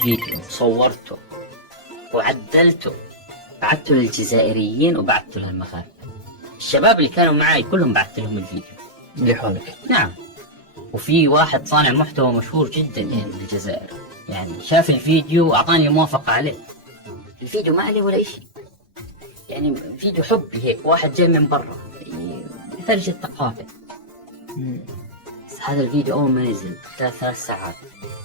فيديو صورته وعدلته، بعثته للجزائريين وبعثته للمغاربة. الشباب اللي كانوا معي كلهم بعثت لهم الفيديو اللي حولك. نعم. وفي واحد صانع محتوى مشهور جدا يعني بالجزائر، يعني شاف الفيديو وأعطاني موافقة عليه. الفيديو ما عليه ولا إشي، يعني فيديو حبي هيك، واحد جاي من برا يثلج الثقافة. بس هذا الفيديو أول ما نزل 3 ساعات،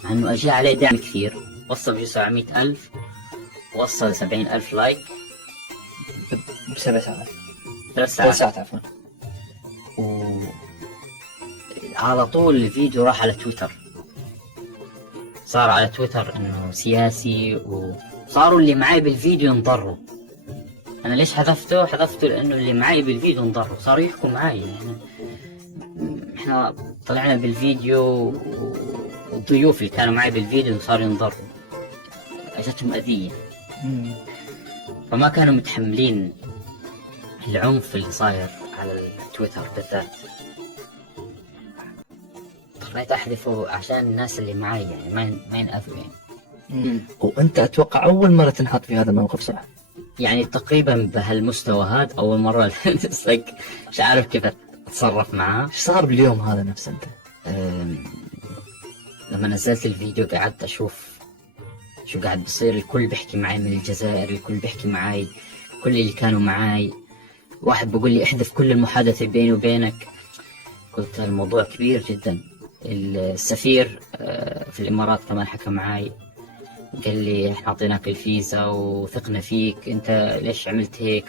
مع إنه أجى عليه دعم كثير، وصل 700,000، وصل 70,000 لايك ب7 ساعات 3 3 ساعات. ساعات عفوا. على طول الفيديو راح على تويتر، صار على تويتر انه سياسي، وصاروا اللي معي بالفيديو انضروا. انا ليش حذفته لانه اللي معي بالفيديو انضروا، صاروا يحكوا معي. يعني احنا طلعنا بالفيديو والضيوف اللي كانوا معي بالفيديو صاروا ينضروا، اجتهم اذية. فما كانوا متحملين العنف اللي صاير على التويتر بالذات. اضطريت احذفه عشان الناس اللي معي يعني ما ينأذوا يعني. وانت اتوقع اول مرة تنحط في هذا الموقف صح؟ يعني تقريبا بهالمستوى هذا اول مرة مش عارف كيف اتصرف معاه. ايش صار باليوم هذا نفسه انت؟ لما نزلت الفيديو قعدت اشوف شو قاعد بصير. الكل بيحكي معي من الجزائر، الكل بيحكي معي، كل اللي كانوا معي. واحد بقول لي احذف كل المحادثة بيني وبينك. قلت الموضوع كبير جدا. السفير في الامارات كمان حكى معي، قال لي احنا اعطيناك الفيزا وثقنا فيك، انت ليش عملت هيك؟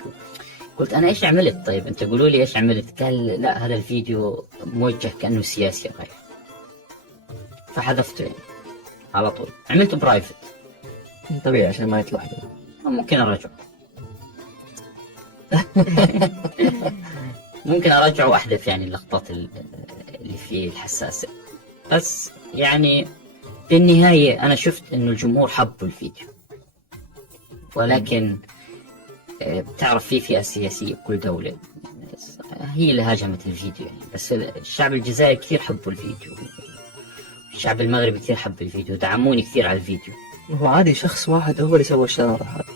قلت انا ايش عملت؟ طيب انت قولوا لي ايش عملت. قال لا هذا الفيديو موجه كأنه سياسي غير. فحذفته يعني على طول، عملته برايفت طبيعي عشان ما يطلع حدا. ممكن ارجعه. ممكن ارجعه واحذف يعني اللقطات اللي فيه الحساسة. بس يعني بالنهاية أنا شفت إنه الجمهور حبوا الفيديو، ولكن بتعرف في فئة سياسية بكل دولة هي اللي هاجمت الفيديو يعني. بس الشعب الجزائري كثير حبوا الفيديو، الشعب المغربي كثير حب الفيديو، دعموني كثير على الفيديو. هو عادي شخص واحد هو اللي سوى الشرارة هذا.